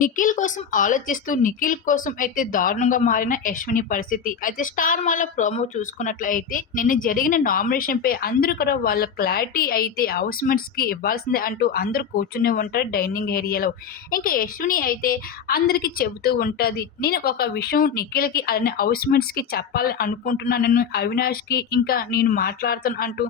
నిఖిల్ కోసం ఆలోచిస్తూ నిఖిల్ కోసం అయితే దారుణంగా మారిన యశ్విని పరిస్థితి. అయితే స్టార్ మాలో ప్రోమో చూసుకున్నట్లయితే నిన్న జరిగిన నామినేషన్ పై అందరూ కూడా వాళ్ళ క్లారిటీ అయితే హౌస్మెంట్స్కి ఇవ్వాల్సిందే అంటూ అందరూ కూర్చునే ఉంటారు డైనింగ్ ఏరియాలో. ఇంకా యశ్విని అయితే అందరికీ చెబుతూ ఉంటుంది నేను ఒక విషయం నిఖిల్కి అలానే హౌస్మెంట్స్కి చెప్పాలని అనుకుంటున్నాను అవినాష్కి ఇంకా నేను మాట్లాడుతాను అంటూ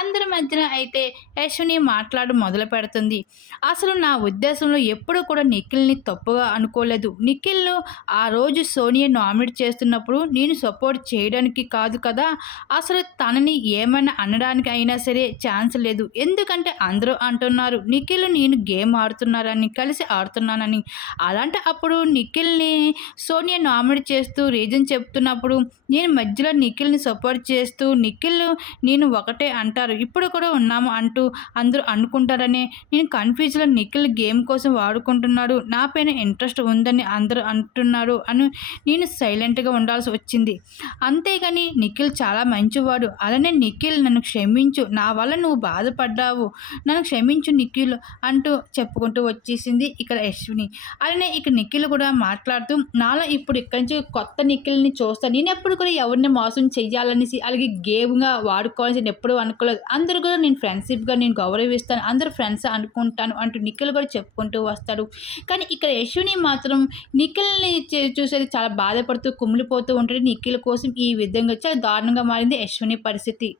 అందరి మధ్యన అయితే యశ్విని మాట్లాడడం మొదలు పెడుతుంది అసలు నా ఉద్దేశంలో ఎప్పుడూ కూడా నిఖిల్ని తప్పుగా అనుకోలేదు. నిఖిల్ను ఆ రోజు సోనియా నామినేట్ చేస్తున్నప్పుడు నేను సపోర్ట్ చేయడానికి కాదు కదా అసలు తనని ఏమైనా అనడానికి అయినా సరే ఛాన్స్ లేదు. ఎందుకంటే అందరూ అంటున్నారు నిఖిల్ నేను గేమ్ ఆడుతున్నారని కలిసి ఆడుతున్నానని. అలాంటి అప్పుడు నిఖిల్ని సోనియా నామినేట్ చేస్తూ రీజన్ చెప్తున్నప్పుడు నేను మధ్యలో నిఖిల్ని సపోర్ట్ చేస్తూ నిఖిల్ నేను ఒకటే అంటారు ఇప్పుడు కూడా ఉన్నాము అంటూ అందరూ అనుకుంటారని. నేను కన్ఫ్యూజ్లో నిఖిల్ గేమ్ కోసం వాడుకుంటున్నాడు నా పైన ఇంట్రెస్ట్ ఉందని అందరూ అంటున్నారు అని నేను సైలెంట్గా ఉండాల్సి వచ్చింది. అంతేగాని నిఖిల్ చాలా మంచివాడు. అలానే నిఖిల్ నన్ను క్షమించు. నా వల్ల నువ్వు బాధపడ్డావు. నన్ను క్షమించు నిఖిల్ అంటూ చెప్పుకుంటూ వచ్చేసింది ఇక్కడ యశ్విని. అలానే ఇక నిఖిల్ కూడా మాట్లాడుతూ నాలో ఇప్పుడు ఇక్కడి నుంచి కొత్త నిఖిల్ని చూస్తాను నేను ఎప్పుడు కూడా ఎవరిని మోసం చేయాలనేసి అలాగే గేమ్గా వాడుకోవాలని నేను ఎప్పుడూ అనుకోలేదు. అందరూ కూడా నేను ఫ్రెండ్షిప్గా నేను గౌరవిస్తాను. అందరూ ఫ్రెండ్స్ అనుకుంటాను అంటూ నిఖిల్ కూడా చెప్పుకుంటూ వస్తాడు. కానీ ఇక్కడ యశ్విని మాత్రం నిఖిల్ని చూసేది చాలా బాధపడుతూ కుమిలిపోతూ ఉంటుంది. నిఖిల్ కోసం ఈ విధంగా చాలా దారుణంగా మారింది యశ్విని పరిస్థితి.